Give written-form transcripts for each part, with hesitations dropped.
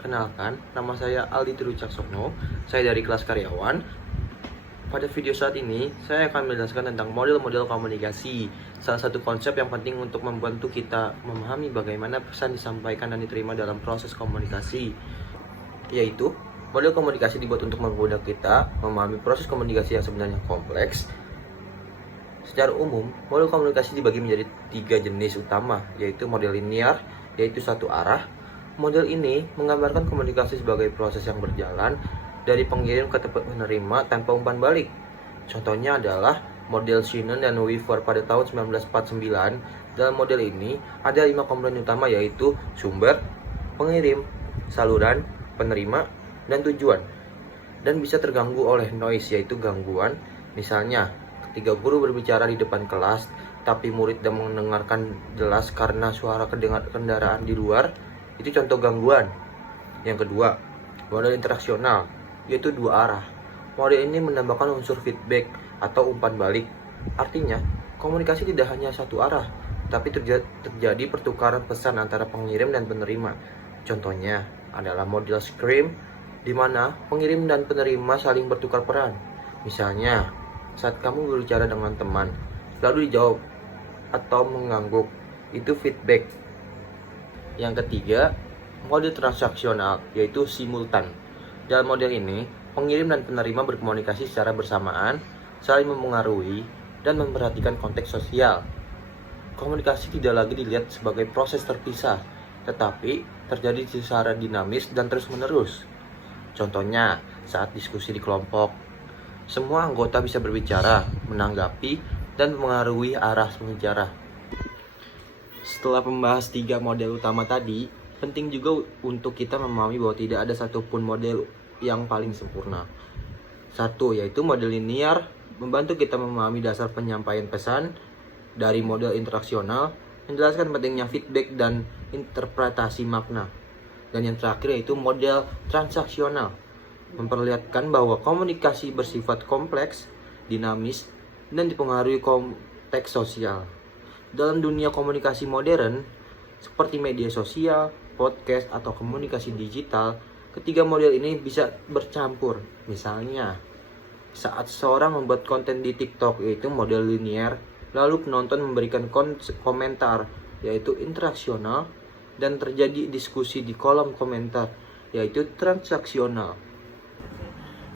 Perkenalkan, nama saya Aldi Trucaksono. Saya dari kelas karyawan. Pada video saat ini, saya akan menjelaskan tentang model-model komunikasi. Salah satu konsep yang penting untuk membantu kita memahami bagaimana pesan disampaikan dan diterima dalam proses komunikasi, yaitu model komunikasi dibuat untuk mempermudah kita memahami proses komunikasi yang sebenarnya kompleks. Secara umum, model komunikasi dibagi menjadi 3 jenis utama, yaitu model linear, yaitu satu arah. Model ini menggambarkan komunikasi sebagai proses yang berjalan dari pengirim ke tempat penerima tanpa umpan balik. Contohnya adalah model Shannon dan Weaver pada tahun 1949. Dalam model ini ada 5 komponen utama, yaitu sumber, pengirim, saluran, penerima, dan tujuan. Dan bisa terganggu oleh noise, yaitu gangguan. Misalnya, ketika guru berbicara di depan kelas, tapi murid tidak mendengarkan jelas karena suara kendaraan di luar, itu contoh gangguan. Yang kedua, model interaksional, yaitu dua arah. Model ini menambahkan unsur feedback atau umpan balik. Artinya, komunikasi tidak hanya satu arah, tapi terjadi pertukaran pesan antara pengirim dan penerima. Contohnya adalah model scream, di mana pengirim dan penerima saling bertukar peran. Misalnya, saat kamu berbicara dengan teman, lalu dijawab atau mengangguk, itu feedback. Yang ketiga, mode transaksional, yaitu simultan. Dalam model ini, pengirim dan penerima berkomunikasi secara bersamaan, saling memengaruhi, dan memperhatikan konteks sosial. Komunikasi tidak lagi dilihat sebagai proses terpisah, tetapi terjadi secara dinamis dan terus-menerus. Contohnya, saat diskusi di kelompok, semua anggota bisa berbicara, menanggapi, dan mengaruhi arah pembicara. Setelah membahas 3 model utama tadi, penting juga untuk kita memahami bahwa tidak ada satupun model yang paling sempurna. Satu, yaitu model linear, membantu kita memahami dasar penyampaian pesan. Dari model interaksional, menjelaskan pentingnya feedback dan interpretasi makna. Dan yang terakhir yaitu model transaksional, memperlihatkan bahwa komunikasi bersifat kompleks, dinamis, dan dipengaruhi konteks sosial. Dalam dunia komunikasi modern, seperti media sosial, podcast, atau komunikasi digital, ketiga model ini bisa bercampur. Misalnya, saat seseorang membuat konten di TikTok, yaitu model linear, lalu penonton memberikan komentar, yaitu interaksional, dan terjadi diskusi di kolom komentar, yaitu transaksional.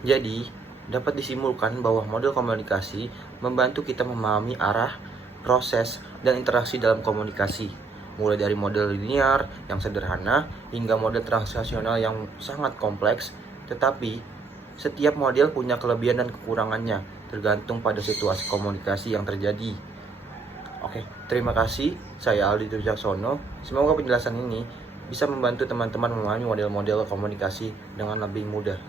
Jadi, dapat disimpulkan bahwa model komunikasi membantu kita memahami arah, proses, dan interaksi dalam komunikasi, mulai dari model linear yang sederhana hingga model transaksional yang sangat kompleks. Tetapi setiap model punya kelebihan dan kekurangannya, tergantung pada situasi komunikasi yang terjadi. Oke, terima kasih. Saya Aldi Trucaksono. Semoga penjelasan ini bisa membantu teman-teman memahami model-model komunikasi dengan lebih mudah.